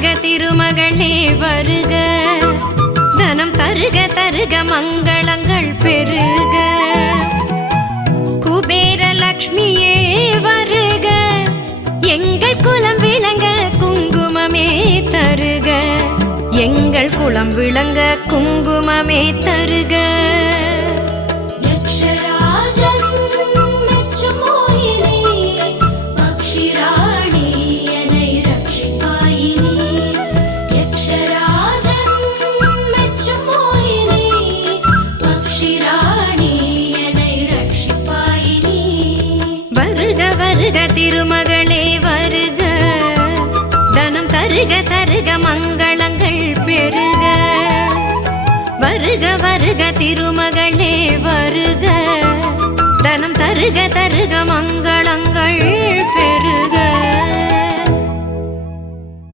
வருக திருமகளே வருக, தனம் தருக தருக மங்களங்கள் பெருக. குபேர லக்ஷ்மியே வருக, எங்கள் குலம் விளங்க குங்குமமே தருக, எங்கள் குலம் விளங்க குங்குமமே தருக. திருமகளே வருக, தனம் தருக தருக மங்களங்கள் பெருக. வருக வருக திருமகளே வருக, தனம் தருக தருக மங்களங்கள் பெருக.